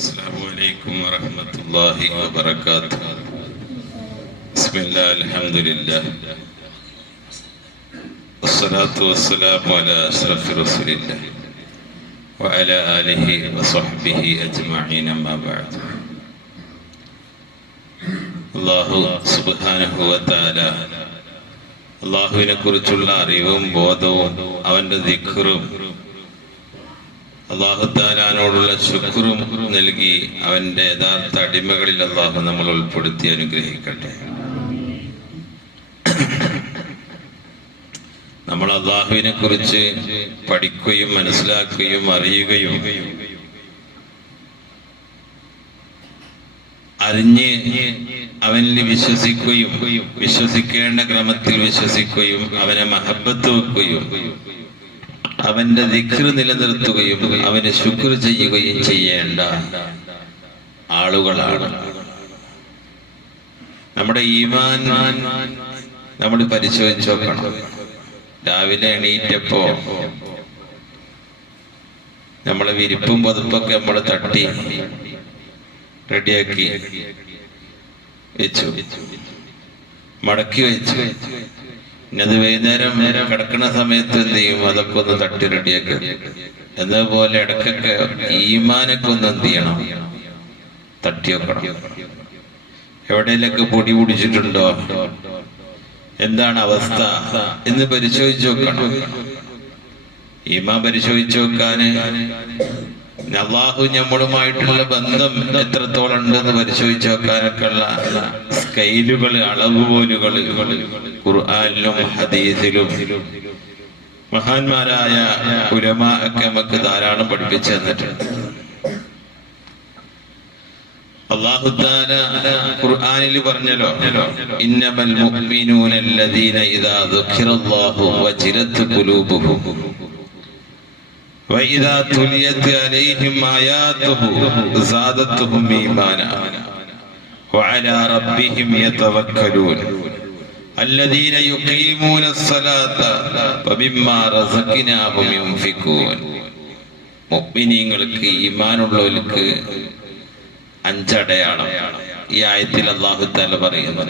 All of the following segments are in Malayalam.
السلام عليكم ورحمة الله وبركاته بسم الله الحمد لله والصلاة والسلام على أشرف رسول الله وعلى آله وصحبه أجمعين ما بعد അള്ളാഹു സുബ്ഹാനഹു വതആല അള്ളാഹുവിനെ കുറിച്ചുള്ള അറിവും ബോധവും അവന്റെ ദിക്റും അള്ളാഹു താലാനോടുള്ള ശുക്രും നൽകി അവന്റെ യഥാർത്ഥ അടിമകളിൽ അള്ളാഹു നമ്മൾ ഉൾപ്പെടുത്തി അനുഗ്രഹിക്കട്ടെ. നമ്മൾ അള്ളാഹുവിനെ കുറിച്ച് പഠിക്കുകയും മനസ്സിലാക്കുകയും അറിയുകയും അറിഞ്ഞ് അവനിൽ വിശ്വസിക്കുകയും വിശ്വസിക്കേണ്ട ക്രമത്തിൽ വിശ്വസിക്കുകയും അവനെ മഹബത്ത് വെക്കുകയും അവന്റെ ദിക്ർ നിലനിർത്തുകയും അവന് ശുക്ർ ചെയ്യുകയും ചെയ്യേണ്ട ആളുകളാണ്. നമ്മുടെ ഈമാൻ നമ്മൾ പരിശോധിച്ച് നോക്കണം. രാവിലെ എണീറ്റപ്പോ നമ്മളെ വിരിപ്പും പതുപ്പൊക്കെ നമ്മൾ തട്ടി റെഡിയാക്കി വെച്ചു. മടക്കി വെച്ചു. അത് വൈകുന്നേരം നേരം കിടക്കുന്ന സമയത്ത് എന്ത് ചെയ്യും? അതൊക്കെ ഒന്ന് തട്ടി റെഡിയാക്കി. എന്നതുപോലെ ഇടക്കൊക്കെ ഈമാനൊക്കെ ഒന്ന് എന്ത് ചെയ്യണം? തട്ടി വെക്കണം. എവിടെയെങ്കിലൊക്കെ പൊടി പിടിച്ചിട്ടുണ്ടോ? എന്താണ് അവസ്ഥ? എന്ന് പരിശോധിച്ചു നോക്കണം ഈമാൻ പരിശോധിച്ചു നോക്കാന് അള്ളാഹു നമ്മളുമായിട്ടുള്ള ബന്ധം എത്രത്തോളം ഉണ്ടെന്ന് പരിശോധിച്ച് വെക്കാനൊക്കെയുള്ള സ്കെയിലുകൾ അളവുകോലുകൾ ഖുർആാനിലും ഹദീസിലും മഹാന്മാരായ ഉലമ ഒക്കെ നമുക്ക് ധാരാളം പഠിപ്പിച്ചു തന്നിട്ടുണ്ട്. അള്ളാഹു ഖുർആനിൽ പറഞ്ഞല്ലോ ഇദാ وإذا تليت عليهم آياته زادتهم إيمانا وعلى ربهم يتوكلون الذين يقيمون الصلاة ومما رزقناهم ينفقون മുഅ്മിനീങ്ങൾക്ക് ഈമാനുള്ളവർക്ക് അഞ്ചടയാളം ഈ ആയത്തിൽ അള്ളാഹു താല പറയുന്നു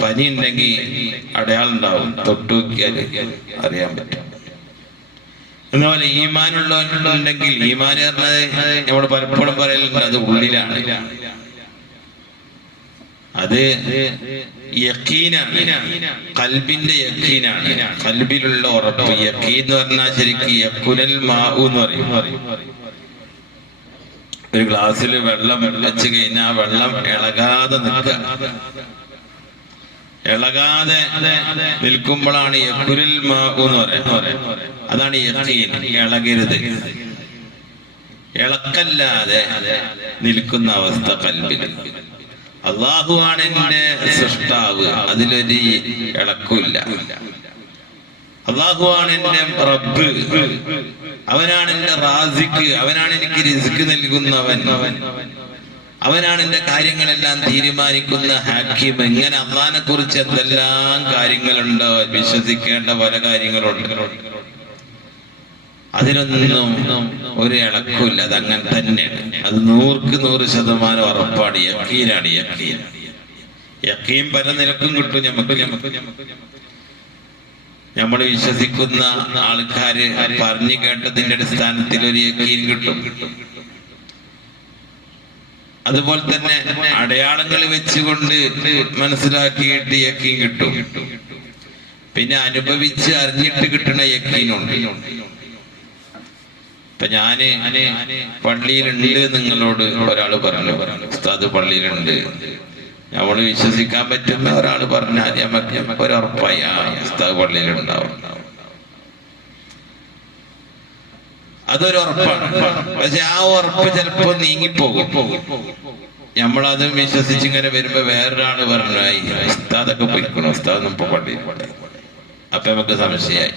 പനി ഉണ്ടെങ്കിൽ അടയാളം ഉണ്ടാവും തൊട്ടു നോക്കിയാൽ അറിയാൻ പറ്റും എന്നപോലെ ഈമാനുള്ളവരുണ്ടെങ്കിൽ ഈമാൻ പറഞ്ഞത് നമ്മൾ പലപ്പോഴും പറയലുണ്ട് അത് ഉള്ളിലാണ്. അത് കൽബിന്റെ യക്കീനാണ്. കൽബിലുള്ള ഉറപ്പ്. യക്കീൻ എന്ന് പറഞ്ഞാൽ ശരിക്കും യക്കുനൽ മാവു എന്ന് പറയും. ഒരു ഗ്ലാസ്സിൽ വെള്ളം വെള്ളിച്ച് കഴിഞ്ഞാൽ വെള്ളം ഇളകാതെ നിൽക്ക ഇളകാതെ നിൽക്കുമ്പോഴാണ് യക്കുരിൽ മാവു എന്ന് പറയുന്നത്. അതാണ് ഇളകരുത്. ഇളക്കല്ലാതെ നിൽക്കുന്ന അവസ്ഥ കൽവിൽ അള്ളാഹു ആണ് എന്റെ സൃഷ്ടാവ് അതിലൊരു ഇളക്കില്ല അള്ളാഹുവാണ് എന്റെ റബ്ബ് അവനാണ് എന്റെ റാസിക്ക് അവനാണ് എനിക്ക് റിസ്ക് നൽകുന്നവൻ. അവനാണ് എന്റെ കാര്യങ്ങളെല്ലാം തീരുമാനിക്കുന്ന ഹാക്കിം. എങ്ങനെ അള്ളഹാനെ കുറിച്ച് എന്തെല്ലാം കാര്യങ്ങളുണ്ടോ? വിശ്വസിക്കേണ്ട പല കാര്യങ്ങളുണ്ട്. അതിനൊന്നും ഒരു ഇളക്കില്ല അത് അങ്ങനെ തന്നെയാണ്. അത് നൂർക്ക് നൂറ് ശതമാനം ഉറപ്പാണ്. യക്കീനാണ് യക്കീൻ. യക്കീം പല നിരക്കും കിട്ടും ഞമ്മക്ക് ഞമ്മക്ക് നമ്മൾ വിശ്വസിക്കുന്ന ആൾക്കാര് പറഞ്ഞു കേട്ടതിന്റെ അടിസ്ഥാനത്തിൽ ഒരു യക്കീൻ കിട്ടും. അതുപോലെ തന്നെ അടയാളങ്ങൾ വെച്ചുകൊണ്ട് മനസ്സിലാക്കിയിട്ട് യക്കീൻ കിട്ടും. പിന്നെ അനുഭവിച്ച് അറിഞ്ഞിട്ട് കിട്ടണ യക്കീനുണ്ട്. ഇപ്പൊ ഞാൻ പള്ളിയിലുണ്ട് നിങ്ങളോട് ഒരാൾ പറഞ്ഞു. ഉസ്താദ് പള്ളിയിലുണ്ട്. നമ്മൾ വിശ്വസിക്കാൻ പറ്റുന്ന ഒരാൾ പറഞ്ഞാൽ നമുക്ക് ഒരുറപ്പായി ആ ഉസ്താദ് പള്ളിയിലുണ്ടാവും. അതൊരു ഉറപ്പാണ് പക്ഷെ ആ ഉറപ്പ് ചിലപ്പോ നീങ്ങിപ്പോകും. നമ്മളതും വിശ്വസിച്ച് ഇങ്ങനെ വരുമ്പോ വേറൊരാൾ പറഞ്ഞായി ഉസ്താദൊക്കെ പോയിക്കണം. ഉസ്താദ് ഇപ്പൊ പള്ളിയിൽ അപ്പൊ നമുക്ക് സംശയായി.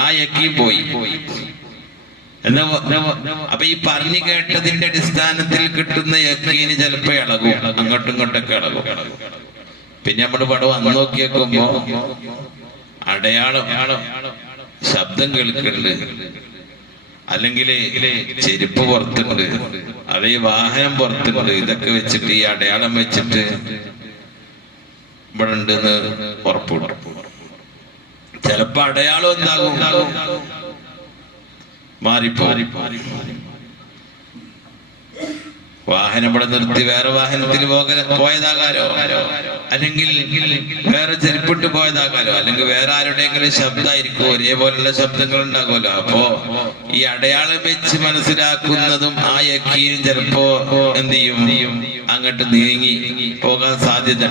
ആ യക്കി പോയി. എന്നാ അപ്പൊ ഈ പറഞ്ഞു കേട്ടതിന്റെ അടിസ്ഥാനത്തിൽ കിട്ടുന്ന യക്കീന് ചിലപ്പോ ഇളകും. അങ്ങോട്ടും ഇങ്ങോട്ടൊക്കെ ഇളകും. പിന്നെ നമ്മൾ പടം വന്നു നോക്കി വെക്കുമ്പോ അടയാളം ശബ്ദം കേൾക്കുന്നുണ്ട് അല്ലെങ്കിൽ ചെരുപ്പ് പുറത്തുണ്ട്. അല്ലെങ്കിൽ വാഹനം പുറത്തുണ്ട്. ഇതൊക്കെ വെച്ചിട്ട് ഈ അടയാളം വെച്ചിട്ട് ഇവിടെ ഉണ്ടെന്ന് ഉറപ്പ് ചിലപ്പോ അടയാളം എന്താകും? മാറിപ്പോ. വാഹനം ഇവിടെ നിർത്തി വേറെ വാഹനത്തിൽ പോയതാകാരോ അല്ലെങ്കിൽ വേറെ ചെരുപ്പിട്ട് പോയതാകാരോ അല്ലെങ്കിൽ വേറെ ആരുടെയെങ്കിലും ശബ്ദമായിരിക്കും ഒരേപോലുള്ള ശബ്ദങ്ങൾ ഉണ്ടാകുമല്ലോ അപ്പോ ഈ അടയാളം വെച്ച് മനസ്സിലാക്കുന്നതും ആ യക്കീനും ചിലപ്പോ എന്ത് ചെയ്യും? അങ്ങോട്ട് നീങ്ങി പോകാൻ സാധ്യത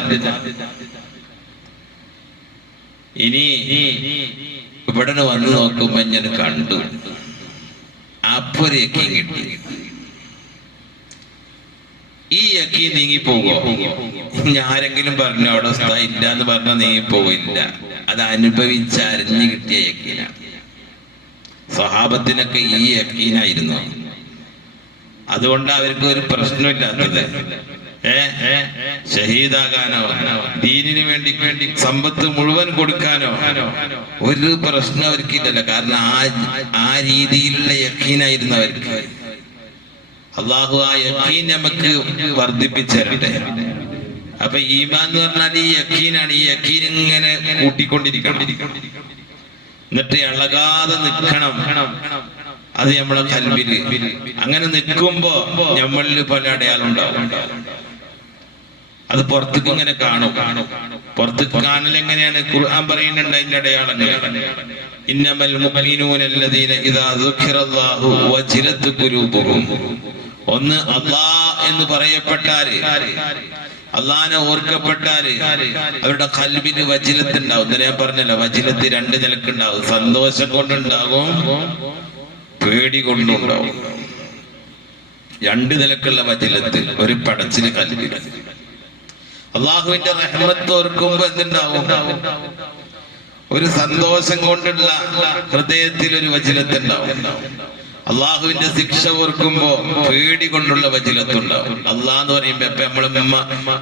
ഇനി ഇവിടെ വന്ന് നോക്കുമ്പോ ഞാൻ കണ്ടു. യക്കീൻ കിട്ടി. ഈ യക്കീ നീങ്ങി പോകോ? ഞാരെങ്കിലും ആരെങ്കിലും പറഞ്ഞു അവിടെ ഇല്ല എന്ന് പറഞ്ഞ നീങ്ങി പോകില്ല അത് അനുഭവിച്ച് അറിഞ്ഞു കിട്ടിയ യക്കീനാണ് സ്വഹാബത്തിനൊക്കെ ഈ യക്കീനായിരുന്നു. അതുകൊണ്ട് അവർക്ക് ഒരു പ്രശ്നമില്ലാത്തത്. ഷഹീദാകാനോ ദീനിനു വേണ്ടി വേണ്ടി സമ്പത്ത് മുഴുവൻ കൊടുക്കാനോ? ഒരു പ്രശ്നം അവർക്കില്ലല്ലോ. കാരണം ആ ആ രീതിയിലുള്ള യക്കീനായിരുന്നു അവർക്ക്. അള്ളാഹു ആ യക്കീൻ നമുക്ക് വർദ്ധിപ്പിച്ചരട്ടെ. അപ്പൊ ഈമാൻ എന്ന് പറഞ്ഞാൽ ഈ യക്കീനാണ്. ഈ യക്കീൻ ഇങ്ങനെ കൂട്ടിക്കൊണ്ടിരിക്കണം. എന്നിട്ട് ഇളകാതെ നിൽക്കണം. അത് നമ്മളെ കൽവിൽ അങ്ങനെ നിൽക്കുമ്പോ നമ്മളിൽ പല അടയാളം ഉണ്ടാവും. അത് പുറത്തേക്ക് ഇങ്ങനെ കാണും. പുറത്തേക്ക് കാണൽ എങ്ങനെയാണ്? ഖുർആൻ പറയുന്നുണ്ട് അതിന്റെ അടയാളങ്ങൾ. ഇന്നമൽ മുഅ്മിനൂനല്ലദീന ഇദാ ദുഖിറല്ലാഹു വജിലത് ഖുലൂബുഹും. ഒന്ന് അല്ലാ എന്ന് പറയപ്പെട്ടാൽ അള്ളാനെ ഓർക്കപ്പെട്ടാൽ അവരുടെ കൽബിന് വജിലത്തുണ്ടാവും ഇന്നലെ ഞാൻ പറഞ്ഞല്ലോ വജിലത്ത് രണ്ട് നിലക്കുണ്ടാവും. സന്തോഷം കൊണ്ടുണ്ടാകും പേടി കൊണ്ടുണ്ടാവും രണ്ട് നിലക്കുള്ള വജിലത്ത് ഒരു പടച്ചിന് കൽബിന്. അള്ളാഹുവിന്റെ റഹ്മത്ത് ഓർക്കുമ്പോ എന്തുണ്ടാവും? ഒരു സന്തോഷം കൊണ്ടുള്ള ഹൃദയത്തിൽ ഒരു വചനത്തുണ്ടാവും. അള്ളാഹുവിന്റെ ശിക്ഷ ഓർക്കുമ്പോ പേടി കൊണ്ടുള്ള വചനത്തുണ്ടാവും. അള്ളാഹ് എന്ന് പറയുമ്പോ എപ്പ നമ്മളെ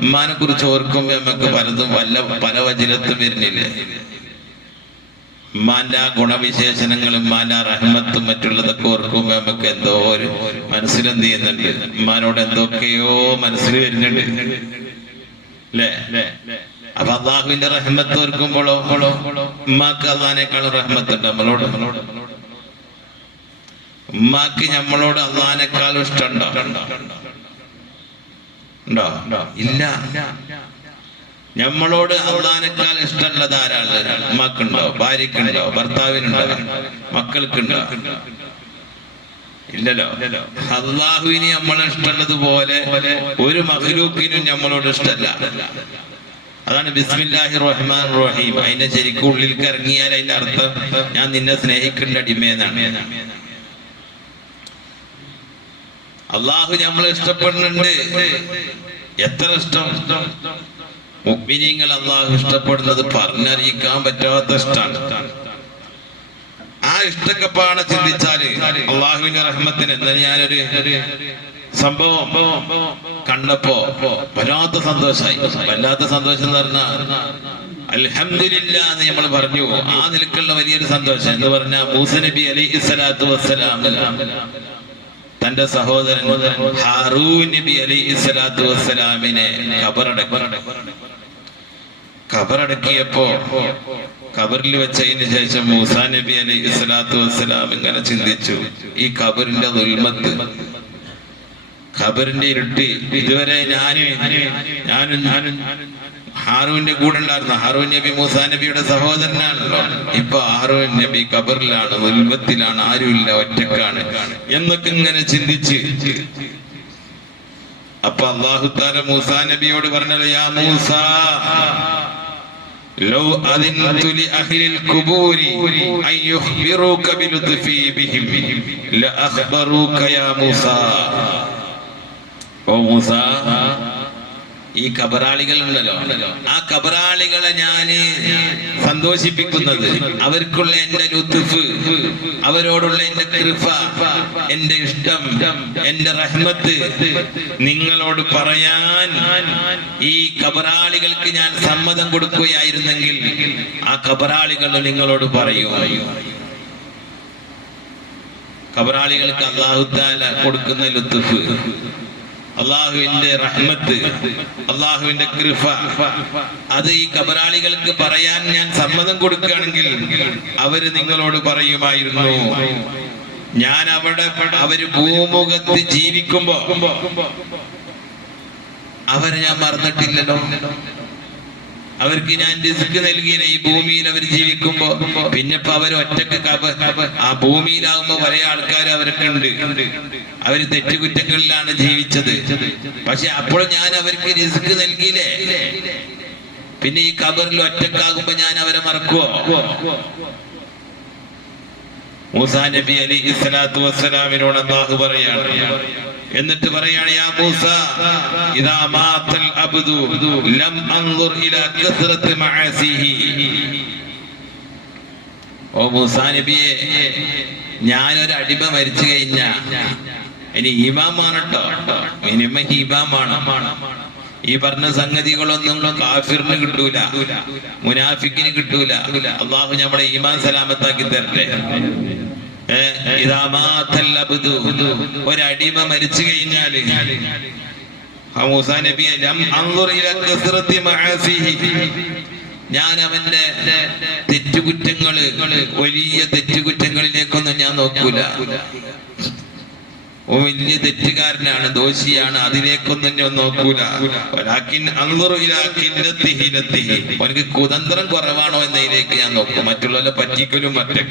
ഉമ്മാനെ കുറിച്ച് ഓർക്കുമ്പോ നമുക്ക് പലതും വല്ല പല വചനത്തും വരുന്നില്ലേ. ഉമ്മാന്റെ ആ ഗുണവിശേഷണങ്ങളും ഉമ്മാന്റെ ആ റഹ്മത്തും മറ്റുള്ളതൊക്കെ ഓർക്കുമ്പോ നമുക്ക് എന്തോ ഒരു മനസ്സിലെന്ത് ചെയ്യുന്നുണ്ട്? ഉമ്മാനോട് എന്തൊക്കെയോ മനസ്സിൽ വരുന്നുണ്ട്. അല്ലേ അപ്പൊ അള്ളാഹുവിന്റെ റഹ്മത്ത് ഓർക്കുമ്പോഴോ? ഉമ്മാക്ക് അള്ളഹാനേക്കാളും റഹ്മത്തുണ്ട് നമ്മളോട്. നമ്മളോട് ഉമ്മാക്ക് നമ്മളോട് അള്ളഹാനേക്കാളും ഇഷ്ടമുണ്ടോ? ഉണ്ടോ? ഇല്ല. നമ്മളോട് അള്ളഹാനേക്കാൾ ഇഷ്ടമുള്ളത് ആരാണ് ഉമ്മാക്കുണ്ടോ? ഭാര്യക്കുണ്ടോ ഭർത്താവിനുണ്ടോ? മക്കൾക്കുണ്ടോ? ഇല്ലല്ലോ. അള്ളാഹുവിന് നമ്മൾ ഇഷ്ടമുള്ളത് പോലെ ഒരു മഹലൂക്കിനും നമ്മളോട് ഇഷ്ടമല്ല. അതാണ് ബിസ്മില്ലാഹി റഹ്മാൻ റഹീം. അതിന്റെ ശരിക്കും ഉള്ളിൽ കറങ്ങിയാൽ അതിന്റെ അർത്ഥം ഞാൻ നിന്നെ സ്നേഹിക്കേണ്ട അടിമയെന്നാണ്. അള്ളാഹു നമ്മളെ ഇഷ്ടപ്പെടുന്നുണ്ട്. എത്ര ഇഷ്ടം? ഇഷ്ടം അള്ളാഹു ഇഷ്ടപ്പെടുന്നത് പറഞ്ഞറിയിക്കാൻ പറ്റാത്ത ഇഷ്ടമാണ് ആ ഇഷ്ടക്കപ്പാണ് ചിന്തിച്ചാൽ അള്ളാഹുവിന്റെ റഹ്മത്തിന്. എന്താ ഞാനൊരു സംഭവം കണ്ടപ്പോ വല്ലാത്ത സന്തോഷമായി വല്ലാത്ത സന്തോഷം എന്ന് പറഞ്ഞാൽ അലഹമില്ല എന്ന് നമ്മൾ പറഞ്ഞു. ആ നിലക്കുള്ള വലിയൊരു സന്തോഷം. എന്ന് പറഞ്ഞ മൂസ നബി അലൈഹി സ്വലാത്തു വസ്സലാം തന്റെ സഹോദരൻ ഹാറൂ നബി അലൈഹി സ്വലാത്തു വസ്സലാമിനെ കബറടക്കി കബറടക്കിയപ്പോ കബറിൽ വെച്ചതിന് ശേഷം മൂസാ നബി അലൈഹി സ്വലാത്തു വസ്സലാം ഇങ്ങനെ ചിന്തിച്ചു ഈ കബറിന്റെ ദുൽമത്ത് ഖബറിന്റെ ഇരുട്ടി ഇതുവരെ ഞാനും ഞാനും ഞാനും ഹാറൂന്റെ കൂടെ ഉണ്ടായിരുന്നു. ഹാറൂൻ നബി മൂസാ നബിയുടെ സഹോദരനാണല്ലോ. ഇപ്പൊ ഹാറൂൻ നബി ഖബറിലാണ് ദുൽമത്തിലാണ് ആരുമില്ല ഒറ്റക്കാണ് എന്നൊക്കെ ഇങ്ങനെ ചിന്തിച്ച്. അപ്പൊ അള്ളാഹു താല മൂസാ നബിയോട് പറഞ്ഞല്ലോ യാ മൂസ لو أذنت لأهل القبور أن يخبروك بلطفي بهم لأخبروك يا موسى. وموسى ഈ കബറാളികൾ ഉണ്ടല്ലോ. ആ കബറാളികളെ ഞാൻ സന്തോഷിപ്പിക്കുന്നത്. അവർക്കുള്ള എന്റെ ലുത്തുഫ് അവരോടുള്ള എന്റെ കൃപ എന്റെ ഇഷ്ടം എന്റെ റഹ്മത്ത് നിങ്ങളോട് പറയാൻ ഈ കബറാളികൾക്ക് ഞാൻ സമ്മതം കൊടുക്കുകയായിരുന്നെങ്കിൽ ആ കബറാളികൾ നിങ്ങളോട് പറയൂ. കബറാളികൾക്ക് അള്ളാഹുദാല കൊടുക്കുന്ന ലുത്തുഫ് അള്ളാഹുവിന്റെ റഹ്മത്ത് അള്ളാഹുവിന്റെ കൃഫ അത് ഈ കബറാളികൾക്ക് പറയാൻ ഞാൻ സമ്മതം കൊടുക്കുകയാണെങ്കിൽ അവർ നിങ്ങളോട് പറയുമായിരുന്നു ഞാൻ അവിടെ അവർ ഭൂമുഖത്ത് ജീവിക്കുമ്പോ അവരെ ഞാൻ മറന്നിട്ടില്ലല്ലോ. അവർക്ക് ഞാൻ റിസ്ക് നൽകിയ ഈ ഭൂമിയിൽ അവർ ജീവിക്കുമ്പോ പിന്നെ അവർ ഒറ്റയ്ക്ക് ആ ഭൂമിയിലാകുമ്പോ പല ആൾക്കാർ അവർക്ക് ഉണ്ട് അവർ തെറ്റുകുറ്റങ്ങളിലാണ് ജീവിച്ചത്. പക്ഷെ അപ്പോൾ ഞാൻ അവർക്ക് റിസ്ക് നൽകിയില്ലേ? പിന്നെ ഈ കബറിൽ ഒറ്റക്കാകുമ്പോ ഞാൻ അവരെ മറക്കുവോ? മൂസാ നബി അലി ഇസ്ലാത്തു വസ്സലാമിനോട് അള്ളാഹു പറയാണ് എന്നിട്ട് പറയാണ് ഇദാ മാതൽ അബ്ദു ലം ഇലാ ഓ മൂസാ ഞാനൊരു അടിമ മരിച്ചു കഴിഞ്ഞ ഇനി കേട്ടോ മിനിമം ഈമാമാണ് ഈ പറഞ്ഞ സംഗതികളൊന്നും കാഫിറിന് കിട്ടൂല മുനാഫിക്കിന് കിട്ടൂല. അള്ളാഹു നമ്മുടെ ഈമാൻ സലാമത്താക്കി തരട്ടെ. ഒരടിമ മരിച്ചു കഴിഞ്ഞാൽ. ഞാൻ അവന്റെ തെറ്റുകുറ്റങ്ങൾ വലിയ തെറ്റുകുറ്റങ്ങളിലേക്കൊന്നും ഞാൻ നോക്കൂല. ഓ വലിയ തെറ്റുകാരനാണ് ദോഷിയാണ് അതിലേക്കൊന്നും ഞാൻ നോക്കൂല. അവനക്ക് കുതന്ത്രം കുറവാണോ എന്നതിലേക്ക് ഞാൻ നോക്കും. മറ്റുള്ളവരെ പറ്റിക്കലും മറ്റും.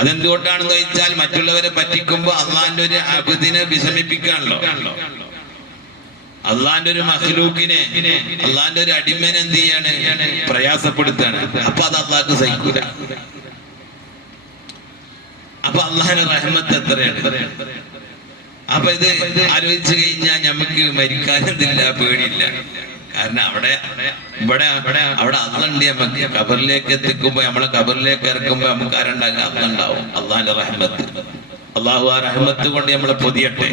അതെന്തുകൊണ്ടാണെന്ന് വെച്ചാൽ മറ്റുള്ളവരെ പറ്റിക്കുമ്പോ അള്ളാന്റെ ഒരു അബുദിനെ വിഷമിപ്പിക്കാണല്ലോ. അള്ളാന്റെ ഒരു മഹ്ലൂക്കിനെ അള്ളാന്റെ ഒരു അടിമനെ എന്ത് ചെയ്യാണ്? പ്രയാസപ്പെടുത്താണ്. അപ്പൊ അത് അള്ളാഹ്ക്ക് സഹിക്കൂല. അപ്പൊ അള്ളാഹിന്റെ റഹ്മത്ത് എത്രയാണ്? അപ്പൊ ഇത് ആലോചിച്ചു കഴിഞ്ഞാൽ നമുക്ക് മരിക്കാനെന്തില്ല പേടിയില്ല. കാരണം അവിടെ ഇവിടെ അവിടെ അള്ളുണ്ട് നമുക്ക്. കബറിലേക്ക് എത്തിക്കുമ്പോ നമ്മളെ കബറിലേക്ക് ഇറക്കുമ്പോ നമുക്ക് ആരുണ്ടാകും? അതുണ്ടാവും അള്ളാഹിന്റെ റഹ്മത്ത്. അള്ളാഹു ആ റഹ്മത്ത് കൊണ്ട് നമ്മളെ പൊതിയട്ടെ.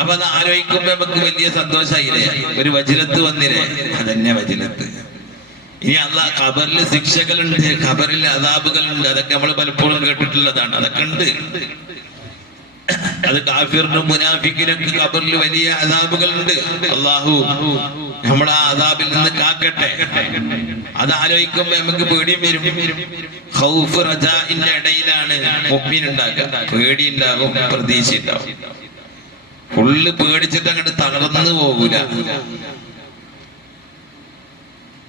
അപ്പൊ അത് ആലോചിക്കുമ്പോ നമുക്ക് വലിയ സന്തോഷമായില്ലേ ഒരു വജിലത്ത് വന്നില്ലേ? അതന്നെ വജിലത്ത് ഇനി അല്ല കബറിൽ ശിക്ഷകളുണ്ട് കബറിൽ അതാബുകളുണ്ട് അതൊക്കെ നമ്മൾ പലപ്പോഴും കേട്ടിട്ടുള്ളതാണ്. അതൊക്കെ ഉണ്ട്. അത് കാഫിറിനും മുനാഫിക്കിനൊക്കെ കബറിൽ വലിയ അതാബുകളുണ്ട് അള്ളാഹു നമ്മളെ ആ നിന്ന് കാക്കട്ടെ. അത് ആലോചിക്കുമ്പോ നമുക്ക് പേടിയും വരും. ഖൗഫ് റജാഇന്റെ ഇടയിലാണ് മുഅ്മിൻ ഉണ്ടാകുക പേടി ഉണ്ടാകും പ്രതീക്ഷ ഉണ്ടാവും ഫുള്ള് പേടിച്ചിട്ട് അങ്ങോട്ട് തളർന്നു പോകൂല.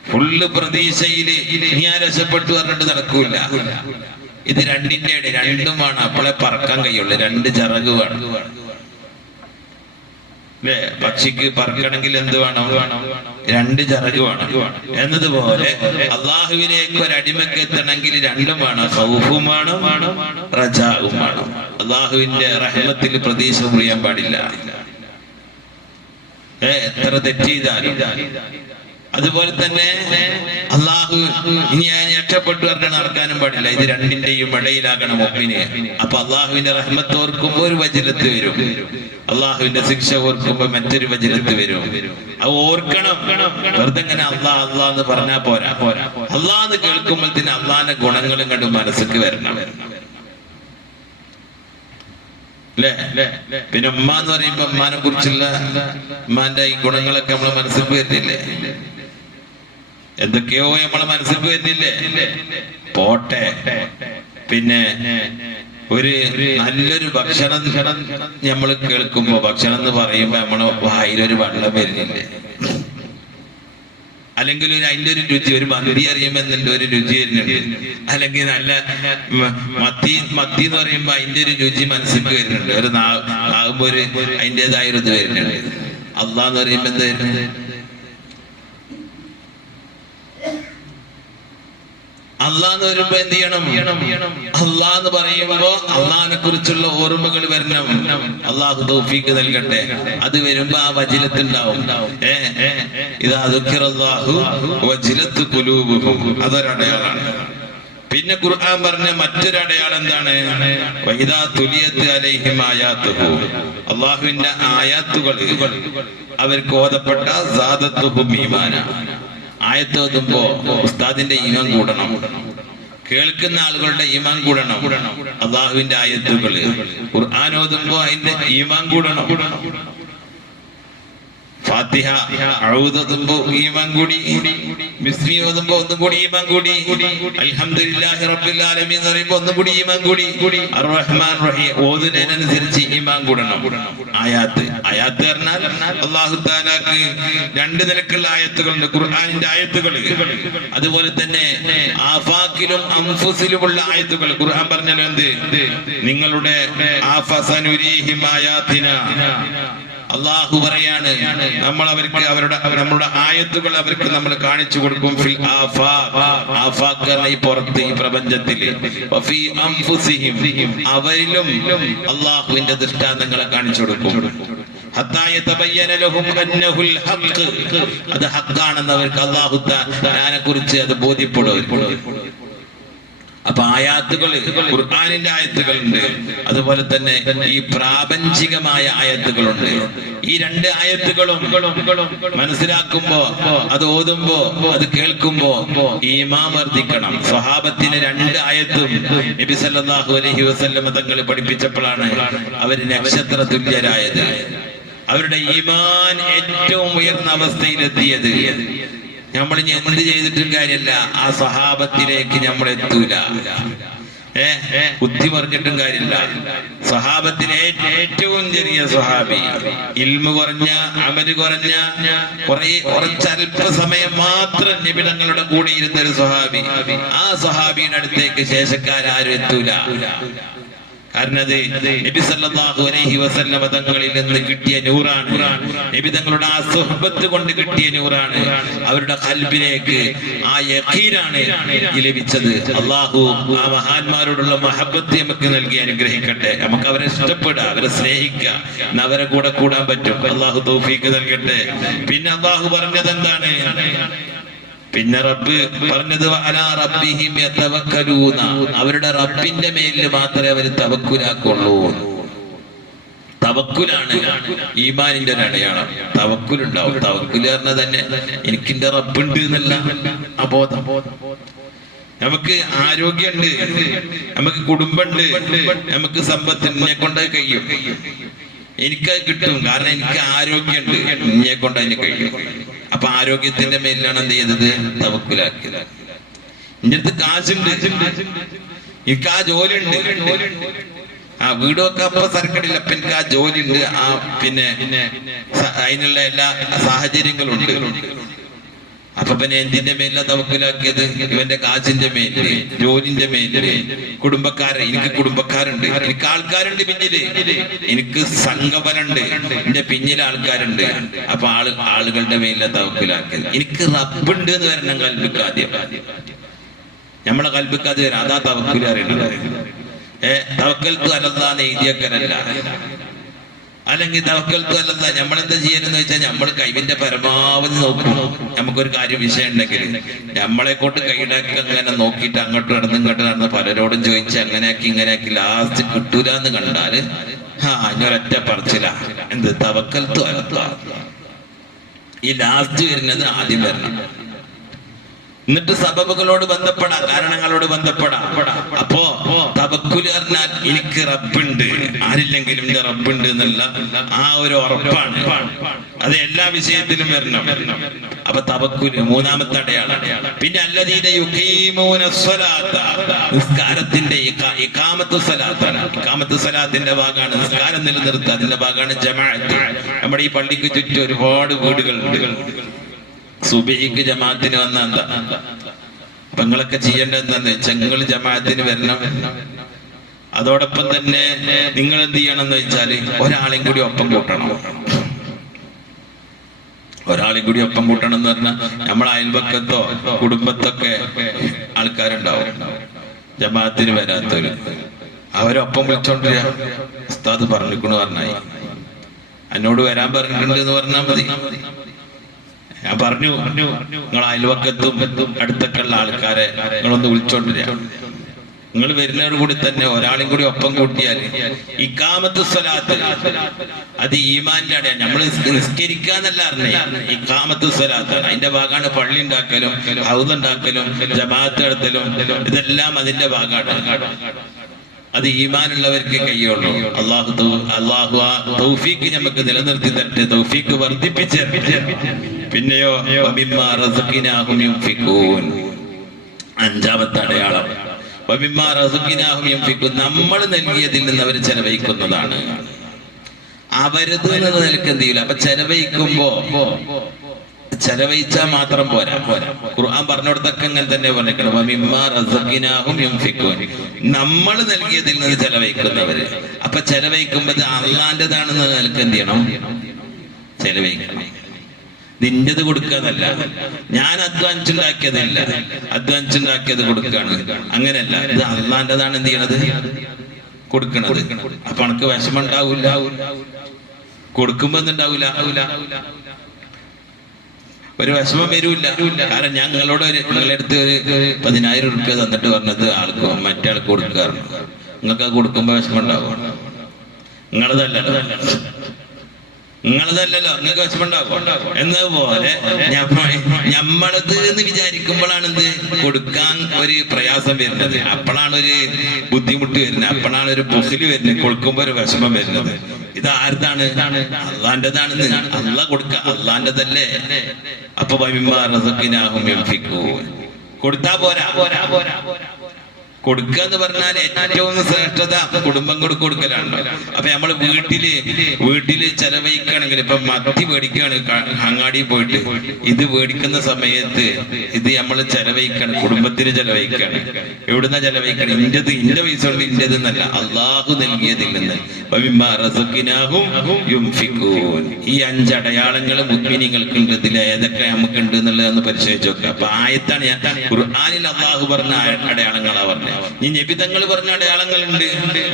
ഫുള്ള് പ്രതീക്ഷയിൽ ഞാൻ രക്ഷപ്പെട്ടു പറഞ്ഞിട്ട് നടക്കൂല. ഇത് രണ്ടിന്റെ ഇടയിൽ രണ്ടും വേണം അപ്പോളെ പറക്കാൻ കഴിയുള്ളു. രണ്ട് ചിറക് വേണം. പക്ഷിക്ക് പറക്കണമെങ്കിൽ എന്ത് വേണം? രണ്ട് ചിറക് വേണം. എന്നതുപോലെ അള്ളാഹുവിലേക്ക് ഒരു അടിമക്ക് എത്തണമെങ്കിൽ രണ്ടും വേണം. സൗഹും വേണം റജാവും വേണം. അള്ളാഹുവിന്റെ റഹ്മത്തിൽ പ്രതീക്ഷ മുറിയാൻ പാടില്ല. ഏ എത്ര തെറ്റിതാലും അതുപോലെ തന്നെ അള്ളാഹു ഇനി ഞാൻ രക്ഷപ്പെട്ടു പറഞ്ഞ നടക്കാനും പാടില്ല. ഇത് രണ്ടിന്റെയും ഇടയിലാകണം ഒപ്പിനെ അപ്പൊ അള്ളാഹുവിന്റെ റഹ്മത്ത് ഓർക്കുമ്പോ ഒരു വചനത്ത് വരും. അള്ളാഹുവിന്റെ ശിക്ഷ ഓർക്കുമ്പോ മറ്റൊരു വചനത്ത് വരും. അത് ഓർക്കണം. വെറുതെ ഇങ്ങനെ അള്ളാ അള്ളാ എന്ന് പറഞ്ഞാ പോരാ. പോരാ അള്ളാ എന്ന് കേൾക്കുമ്പോൾ തന്നെ അള്ളാന്റെ ഗുണങ്ങളും കണ്ട് മനസ്സിക്ക് വരണം. പിന്നെ ഉമ്മ എന്ന് പറയുമ്പോ ഉമ്മാനെ കുറിച്ചുള്ള ഉമ്മാന്റെ ഈ ഗുണങ്ങളൊക്കെ നമ്മളെ മനസ്സിൽ വരുന്നില്ലേ? എന്തൊക്കെയോ നമ്മളെ മനസ്സിൽ വരുന്നില്ലേ? പോട്ടെ. പിന്നെ ഒരു നല്ലൊരു ഭക്ഷണം നമ്മൾ കേൾക്കുമ്പോ ഭക്ഷണം എന്ന് പറയുമ്പോ നമ്മളെ വായിലൊരു വെള്ളം വരുന്നില്ലേ? അല്ലെങ്കിൽ ഒരു അതിന്റെ ഒരു രുചി ഒരു മന്തി അറിയുമെന്നുണ്ട് ഒരു രുചി വരുന്നുണ്ട്. അല്ലെങ്കിൽ നല്ല മത്തി മത്തി എന്ന് പറയുമ്പോ അതിന്റെ ഒരു രുചി മനസ്സിലേക്ക് വരുന്നുണ്ട്. ഒരു നാ- നാവുമ്പോ ഒരു അതിന്റെതായ ഒരു ഇത് വരുന്നുണ്ട്. അള്ളാന്ന് പറയുമ്പോ എന്ത് വരുന്നത് അള്ളാന്ന് വരുമ്പോ എന്ത് ചെയ്യണം? അള്ളാന്ന് പറയുമ്പോ അള്ളാഹിനെ കുറിച്ചുള്ള ഓർമ്മകൾ വരണം. അള്ളാഹു തൗഫീക്ക് നൽകട്ടെ. അത് വരുമ്പോ ആ വജിലത്തുണ്ടാവും അതൊരടയാളാണ് പിന്നെ ഖുർആൻ പറഞ്ഞ മറ്റൊരടയാളം എന്താണ്? അള്ളാഹുവിന്റെ ആയാത്തുകൾ അവർക്ക് ഓതപ്പെട്ട സാദത്തുഹും ഈമാന ആയത്ത് ഓതുമ്പോ ഉസ്താദിന്റെ ഈമാൻ കൂടണം. കേൾക്കുന്ന ആളുകളുടെ ഈമാൻ കൂടണം. അള്ളാഹുവിന്റെ ആയത്തുകൾ. ഖുർആൻ ഓതുമ്പോ അതിന്റെ ഈമാൻ കൂടണം. ഫാത്തിഹ അഊദ് ഓതുമ്പോ ഈമാൻ കൂടി ബിസ്മി ഓതുമ്പോ ഒന്നും കൂടി ഈമാൻ കൂടി അൽഹംദുലില്ലാഹി റബ്ബിൽ ആലമീൻ എന്ന് പറയുമ്പോ ഒന്നും കൂടി ഈമാൻ കൂടി അർറഹ്മാൻ റഹീം ഓതുന്നതിനനുസരിച്ച് ഈമാൻ കൂടണം ആയാത്ത് ആയാത്ത് പറഞ്ഞാൽ അല്ലാഹു തആലക്ക് രണ്ട് നിലക്കുള്ള ആയത്തുകളുണ്ട് ഖുർആനിന്റെ ആയത്തുകൾ. അതുപോലെ തന്നെ ആഫാക്കിലും അംഫുസിലുമുള്ള ആയത്തുകൾ. ഖുർആൻ പറഞ്ഞാലും എന്ത്? നിങ്ങളുടെ ആഫസനുരീഹിം ആയാത്തിന. അള്ളാഹു പറയാണ് നമ്മൾ അവർക്ക് അവരുടെ നമ്മളുടെ ആയത്തുകൾ അവർക്ക് നമ്മൾ കാണിച്ചു കൊടുക്കും ഫിൽ പുറത്ത് ഈ പ്രപഞ്ചത്തിൽ. അവരിലും അള്ളാഹുവിന്റെ ദൃഷ്ടാന്തങ്ങളെ കാണിച്ചു കൊടുക്കും. അത് ഹക്കാണെന്ന് അവർക്ക് അള്ളാഹു ഞാനെ കുറിച്ച് അത് ബോധ്യപ്പെടും അപ്പൊ ആയാത്തുകൾ ഖുർആാനിന്റെ ആയത്തുകളുണ്ട്. അതുപോലെ തന്നെ ഈ പ്രാപഞ്ചികമായ ആയത്തുകളുണ്ട്. ഈ രണ്ട് ആയത്തുകളും മനസ്സിലാക്കുമ്പോ അത് ഓതുമ്പോ അത് കേൾക്കുമ്പോ ഈമാ വർദ്ധിക്കണം. സ്വഹാബത്തിന് രണ്ട് ആയത്തും നബി സല്ലല്ലാഹു അലൈഹി തങ്ങൾ പഠിപ്പിച്ചപ്പോഴാണ് അവർ നക്ഷത്ര തുല്യരായത് അവരുടെ ഈമാൻ ഏറ്റവും ഉയർന്ന അവസ്ഥയിലെത്തിയത്. നമ്മൾ ഇനി എന്ത് ചെയ്തിട്ടും കാര്യമല്ല ആ സഹാബത്തിലേക്ക് നമ്മൾ എത്തൂല. ഏ? ബുദ്ധി പറഞ്ഞിട്ടും കാര്യമില്ല സഹാബത്തിലെ ഏറ്റവും ചെറിയ സഹാബി. ഇൽമ കുറഞ്ഞ അമര് കുറഞ്ഞ കുറെ കുറച്ചല്പ സമയം മാത്രം നിബിടങ്ങളുടെ കൂടെ ഇരുന്ന ഒരു സ്വഹാബി ആ സ്വഹാബിയുടെ അടുത്തേക്ക് ശേഷക്കാരും എത്തൂല. കാരണം നബി സല്ലല്ലാഹു അലൈഹി വസല്ലമ തങ്ങളിൽ നിന്ന് കിട്ടിയ നൂറാണ്. നബി തങ്ങളുടെ ആ സുഹബത്ത് കൊണ്ട് കിട്ടിയ നൂറാണ്. അവരുടെ കൽബിലേക്ക് ആ യഖീനാണ് ലഭിച്ചത്. അള്ളാഹു ആ മഹാന്മാരോടുള്ള മഹബത്ത് നമുക്ക് നൽകി അനുഗ്രഹിക്കട്ടെ. നമുക്ക് അവരെ ഇഷ്ടപ്പെടുക അവരെ സ്നേഹിക്കുക അവരെ കൂടെ കൂടാൻ പറ്റും. അള്ളാഹു തൗഫീക്ക് നൽകട്ടെ. പിന്നെ അള്ളാഹു പറഞ്ഞത് എന്താണ് പിന്നെ റബ്ബ് പറഞ്ഞത് അവരുടെ റബ്ബിന്റെ മേലിൽ മാത്രമേ അവർ തവക്കുലാക്കുള്ളൂ. തവക്കുലാണ് ഈമാനിന്റെ ഒരു അടയാളം. തവക്കുലുണ്ടാവും. തവക്കുൽ പറഞ്ഞ തന്നെ എനിക്കിന്റെ റബ്ബുണ്ട് എന്നല്ല അബോധം. നമുക്ക് ആരോഗ്യമുണ്ട് നമുക്ക് കുടുംബമുണ്ട് നമുക്ക് സമ്പത്ത് എന്നെ കൊണ്ട് കഴിയും. എനിക്കത് കിട്ടും. കാരണം എനിക്ക് ആരോഗ്യമുണ്ട് എന്നെ കൊണ്ട് അതിന് കഴിയും. അപ്പൊ ആരോഗ്യത്തിന്റെ മേലിലാണ് എന്ത് ചെയ്തത്? തവക്കുലാക്കിയത്. എന്റെ കാശുണ്ട്. എനിക്ക് ആ ജോലി ഉണ്ട് ആ വീടൊക്കെ അപ്പൊ സർക്കടില്ല അപ്പൊ എനിക്ക് ആ ജോലി ഉണ്ട് ആ പിന്നെ അതിനുള്ള എല്ലാ സാഹചര്യങ്ങളും ഉണ്ട് അപ്പൊ പിന്നെ എന്തിന്റെ മേലിലാ തവക്കിലാക്കിയത്? ഇവന്റെ കാശിന്റെ മേലിൽ ജോലിന്റെ മേലിൽ കുടുംബക്കാരെ. എനിക്ക് കുടുംബക്കാരുണ്ട്. എനിക്ക് ആൾക്കാരുണ്ട് പിന്നിൽ. എനിക്ക് സംഘപനുണ്ട് എന്റെ പിന്നിൽ ആൾക്കാരുണ്ട്. അപ്പൊ ആൾ ആളുകളുടെ മേലിലാ തവക്കിലാക്കിയത്. എനിക്ക് റബ്ബുണ്ട് എന്ന് വരണം ആദ്യം നമ്മളെ കൽപ്പിക്കാതെ വരാം അതാ തവക്കിലറിയുന്നത് അറിയണത് ഏ തവക്കൽത്തു അലല്ലാന്ന് എഴുതിയക്കരല്ല അല്ലെങ്കിൽ തവക്കൽത്തു അലല്ല നമ്മൾ എന്താ ചെയ്യാനെന്ന് വെച്ചാൽ നമ്മൾ കൈവിന്റെ പരമാവധി നോക്കും. നമുക്കൊരു കാര്യം വിഷയം ഉണ്ടെങ്കിൽ നമ്മളെ കൊണ്ട് കൈയിടക്ക് അങ്ങനെ നോക്കിയിട്ട് അങ്ങോട്ട് നടന്ന് ഇങ്ങോട്ട് നടന്ന് പലരോടും ചോദിച്ച് അങ്ങനെയാക്കി ഇങ്ങനെയാക്കി ലാസ്റ്റ് കിട്ടൂല എന്ന് കണ്ടാൽ ആ അഞ്ഞൊരൊറ്റ പറച്ചില്ല എന്ത് തവക്കൽത്തു അലത്തു ഈ ലാസ്റ്റ് വരുന്നത് ആദ്യം വരണം. എന്നിട്ട് സബബുകളോട് ബന്ധപ്പെടാം കാരണങ്ങളോട് ബന്ധപ്പെടാം. അപ്പോ തവക്കുൽ പറഞ്ഞാൽ എനിക്ക് റബ്ബുണ്ട്. ആരില്ലെങ്കിലും എന്റെ റബ്ബുണ്ട് എന്നുള്ള ആ ഒരു ഉറപ്പാണ്. അത് എല്ലാ വിഷയത്തിലും വരണം. അപ്പൊ തബക്കുൽ മൂന്നാമത്തെ അടയാളം. പിന്നെ അല്ലതീന നിസ്കാരത്തിന്റെ ഇക്കാമത്ത് സലാത്തിന്റെ ഭാഗമാണ് നിസ്കാരം നിലനിർത്തുക. അതിന്റെ ഭാഗമാണ് ജമാഅത്ത്. നമ്മുടെ ഈ പള്ളിക്ക് ചുറ്റും ഒരുപാട് വീടുകളുണ്ട്. സുബഹിക്ക് ജമാഅത്തിന് വന്ന എന്താ? അപ്പൊ നിങ്ങളൊക്കെ എന്താന്ന്? ചെങ്ങൾ ജമാഅത്തിന് വരണം. അതോടൊപ്പം തന്നെ നിങ്ങൾ എന്ത് ചെയ്യണം എന്ന് വെച്ചാൽ ഒരാളെയും കൂടി ഒപ്പം കൂട്ടണം. ഒരാളെയും കൂടി ഒപ്പം കൂട്ടണം എന്ന് പറഞ്ഞാൽ നമ്മളെ അയൽപക്കത്തോ കുടുംബത്തൊക്കെ ആൾക്കാരുണ്ടാവും. ജമാഅത്തിന് വരാത്തവര്. അവരൊപ്പം വിളിച്ചോണ്ടിരിക്കുക ഉസ്താദ് പറഞ്ഞിക്കണു പറഞ്ഞായി. എന്നോട് വരാൻ പറഞ്ഞിട്ടുണ്ട് എന്ന് പറഞ്ഞാൽ മതി. ഞാൻ പറഞ്ഞു നിങ്ങൾ അയൽവക്കത്തും അടുത്തൊക്കെ ഉള്ള ആൾക്കാരെ നിങ്ങളൊന്ന് വിളിച്ചോണ്ടിരിക നിങ്ങൾ വരുന്നവർ കൂടി തന്നെ ഒരാളും കൂടി ഒപ്പം കൂട്ടിയാൽ ഇക്കാമത്ത് സ്വലാത്ത് അത് ഈമാന്റെ അടയാ. നമ്മൾ നിസ്കരിക്കാന്നല്ല അറിഞ്ഞേ ഇക്കാമത്ത് സ്വലാത്ത്. അതിന്റെ ഭാഗമാണ് പള്ളി ഉണ്ടാക്കലും ഹൗസ് ഉണ്ടാക്കലും ജമാഅത്ത് നടത്തലും ഇതെല്ലാം അതിന്റെ ഭാഗമാണ്. അത് ഈമാനുള്ളവർക്ക് കൈയുള്ളൂ അള്ളാഹു അള്ളാഹു തൗഫീക്ക് നമുക്ക് നിലനിർത്തി തരട്ടെ തൗഫീക്ക് വർദ്ധിപ്പിച്ച്. പിന്നെയോ. അഞ്ചാമത്തെ അടയാളം. നമ്മൾ നൽകിയതിൽ നിന്ന് അവർ ചെലവഴിക്കുന്നതാണ്. അവരത് നിലയ്ക്ക് എന്ത് ചെയ്യില്ല അപ്പൊ ചെലവഴിക്കുമ്പോ ചെലവഴിച്ചാൽ മാത്രം പോരാ. ഖുർആൻ പറഞ്ഞിടത്തൊക്കെ അങ്ങനെ തന്നെ പറഞ്ഞിരിക്കണം. നമ്മൾ നൽകിയതിൽ നിന്ന് ചെലവഴിക്കുന്നവര് അപ്പൊ ചെലവഴിക്കുമ്പോ അള്ളാന്റെതാണെന്ന് എന്ത് ചെയ്യണം? ചെലവഴിക്കണം. നിന്റേത് കൊടുക്കാന്നല്ല. ഞാൻ അധ്വാനിച്ചുണ്ടാക്കിയതല്ല. അധ്വാനിച്ചുണ്ടാക്കിയത് കൊടുക്കാണ്. അങ്ങനെയല്ല. ഇത് അള്ളാന്റെതാണ് എന്ത് ചെയ്യണത്? കൊടുക്കണത്. അപ്പൊ അനക്ക് വിഷമം ഉണ്ടാവൂല കൊടുക്കുമ്പോ എന്തുണ്ടാവൂല ഒരു വിഷമം വരൂല്ല. കാരണം ഞാൻ നിങ്ങളോട് നിങ്ങളുടെ അടുത്ത് ഒരു പതിനായിരം റുപ്യ തന്നിട്ട് പറഞ്ഞത് ആൾക്ക് മറ്റേ ആൾക്ക് കൊടുക്കാറുണ്ട്. നിങ്ങൾക്ക് അത് കൊടുക്കുമ്പോ വിഷമം ഉണ്ടാവും നിങ്ങളതല്ലല്ലോ നിങ്ങളതല്ലല്ലോ നിങ്ങൾക്ക് വിഷമുണ്ടാവും എന്നതുപോലെ ഞമ്മളത് എന്ന് വിചാരിക്കുമ്പോഴാണ് എന്ത്? കൊടുക്കാൻ ഒരു പ്രയാസം വരുന്നത്. അപ്പോഴാണ് ഒരു ബുദ്ധിമുട്ട് വരുന്നത്. അപ്പോഴാണ് ഒരു പൊസിൽ വരുന്നത്. കൊടുക്കുമ്പോ ഒരു വിഷമം വരുന്നത്. ഇത് ആരുതാണ് അള്ളാന്റെതാണെന്ന്. അല്ല കൊടുക്ക. അള്ളാന്റെതല്ലേ. അപ്പൊ കൊടുത്താ പോരാ പോരാ പോരാ പോരാ. കൊടുക്കുക എന്ന് പറഞ്ഞാൽ ഏറ്റവും ശ്രേഷ്ഠത കുടുംബം കൂടെ കൊടുക്കലാണ്. അപ്പൊ നമ്മൾ വീട്ടിൽ വീട്ടിൽ ചെലവഴിക്കുകയാണെങ്കിൽ ഇപ്പൊ മത്തി മേടിക്കുകയാണ്. അങ്ങാടി പോയിട്ട് ഇത് മേടിക്കുന്ന സമയത്ത് ഇത് നമ്മൾ ചെലവഴിക്കണം. കുടുംബത്തിന് ചെലവഴിക്കാണ്. എവിടുന്ന ചെലവഴിക്കണം? ഇന്റത് ഇന്റെ പൈസ കൊണ്ട് ഇന്റത് എന്നല്ല അള്ളാഹു നൽകിയതിൽ നിന്ന് ഈ അഞ്ചടയാളങ്ങൾ അടയാളങ്ങൾ ഉണ്ട് ഇതിൽ ഏതൊക്കെ നമുക്കുണ്ട് എന്നുള്ളതെന്ന് പരിശോധിച്ച് നോക്കുക. അപ്പൊ ആയത്താണ് ഞാൻ ഖുർആനിൽ അള്ളാഹു പറഞ്ഞ അടയാളങ്ങളാ പറഞ്ഞത്. ഈ നബിതങ്ങൾ പറഞ്ഞ അടയാളങ്ങളുണ്ട്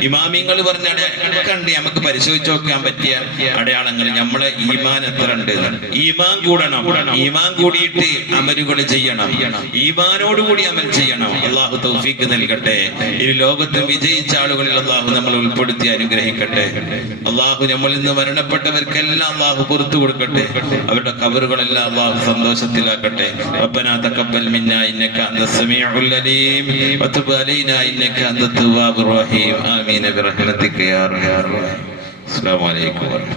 ഇമാമിങ്ങൾ പറഞ്ഞ അടയാളങ്ങളൊക്കെ ഉണ്ട് നമുക്ക് പരിശോധിച്ച് നോക്കാൻ പറ്റിയ അടയാളങ്ങൾ നമ്മളെ ഈമാൻ എത്ര ഉണ്ട് ഈമാൻ കൂടണം ഈമാൻ കൂടിയിട്ട് അമലുകൾ ചെയ്യണം ഈമാനോടുകൂടി അമൽ ചെയ്യണം അള്ളാഹു തൗഫീക്ക് നൽകട്ടെ ഈ ലോകത്ത് വിജയിച്ച ആളുകളിൽ അള്ളാഹു നമ്മൾ ഉൾപ്പെടുത്തി അനുഗ്രഹിക്കട്ടെ അള്ളാഹു നമ്മളിൽ നിന്ന് മരണപ്പെട്ടവർക്കെല്ലാം അള്ളാഹു പുറത്തു കൊടുക്കട്ടെ അവരുടെ കബറുകളെല്ലാം അള്ളാഹു സന്തോഷത്തിലാക്കട്ടെ ربنا تقبل منا انك انت السميع العليم وتب علينا انك انت التواب الرحيم امين برحمتك يا ارحم الراحمين السلام عليكم ورحمه الله